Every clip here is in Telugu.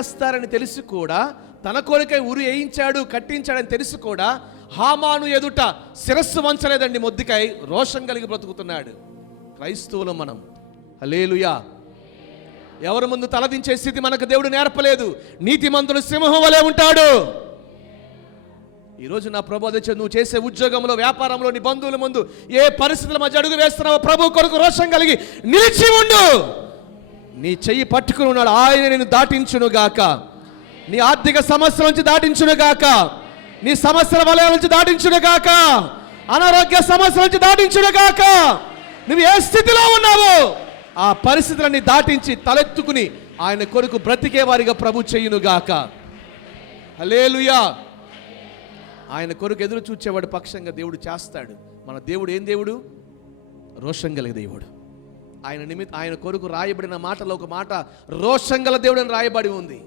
వేస్తారని తెలిసి కూడా, తన కొరకై ఉరి వేయించాడు, కట్టించాడని తెలిసి కూడా హామాను ఎదుట శిరస్సు వంచలేదండి. మొద్దుకై రోషం కలిగి బ్రతుకుతున్నాడు. క్రైస్తవులం మనం. హల్లెలూయా. ఎవరి ముందు తలదించే స్థితి మనకు దేవుడు నేర్పలేదు. నీతిమంతుడు సింహం వలె ఉంటాడు. ఈరోజు నా ప్రభు నువ్వు చేసే ఉద్యోగంలో, వ్యాపారంలో, నీ బంధువుల ముందు ఏ పరిస్థితుల మధ్య అడుగు వేస్తున్నావో ప్రభు కొరకు రోషం కలిగి నిలిచి ఉండు. నీ చెయ్యి పట్టుకుని ఉన్నాడు. ఆయన నేను దాటించునుగాక. నీ ఆర్థిక సమస్యల నుంచి దాటించునుగాక. నీ సమస్యల వలయాల నుంచి దాటించునుగాక. అనారోగ్య సమస్యల నుంచి దాటించునుగాక. నువ్వు ఏ స్థితిలో ఉన్నావో ఆ పరిస్థితులన్నీ దాటించి తలెత్తుకుని ఆయన కొరకు బ్రతికే వారిగా ప్రభు చెయ్యునుగాక. హల్లెలూయా. ఆయన కొరకు ఎదురు చూచేవాడు పక్షంగా దేవుడు చేస్తాడు. మన దేవుడు ఏం దేవుడు? రోషం కలిగే దేవుడు. ఆయన కొరకు రాయబడిన మాటలో ఒక మాట రోషం గల దేవుడు అని రాయబడి ఉంది.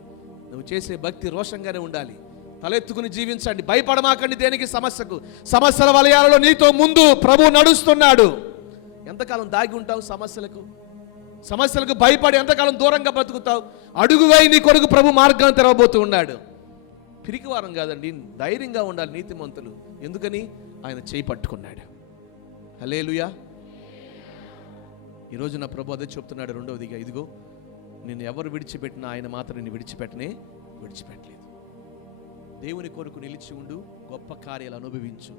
నువ్వు చేసే భక్తి రోషంగానే ఉండాలి. తలెత్తుకుని జీవించండి. భయపడమాకండి దేనికి. సమస్యల వలయాలలో నీతో ముందు ప్రభు నడుస్తున్నాడు. ఎంతకాలం దాగి ఉంటావు సమస్యలకు భయపడి ఎంతకాలం దూరంగా బ్రతుకుతావు? అడుగువై నీ కొరకు ప్రభు మార్గాన్ని తెరవబోతూ ఉన్నాడు. పిరికివారం కాదండి, ధైర్యంగా ఉండాలి నీతిమంతులు. ఎందుకని? ఆయన చేయి పట్టుకున్నాడు. హల్లెలూయా. ఈరోజు నా ప్రభు అదే చెప్తున్నాడు. రెండవదిగా, ఇదిగో నిన్ను ఎవరు విడిచిపెట్టినా ఆయన మాత్రం నిన్ను విడిచిపెట్టలేదు. దేవుని కొరకు నిలిచి ఉండు, గొప్ప కార్యాలు అనుభవించు.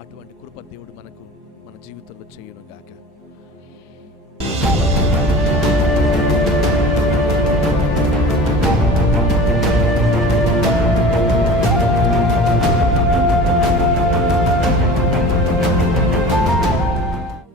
అటువంటి కృప దేవుడు మన జీవితంలో చేయును గాక.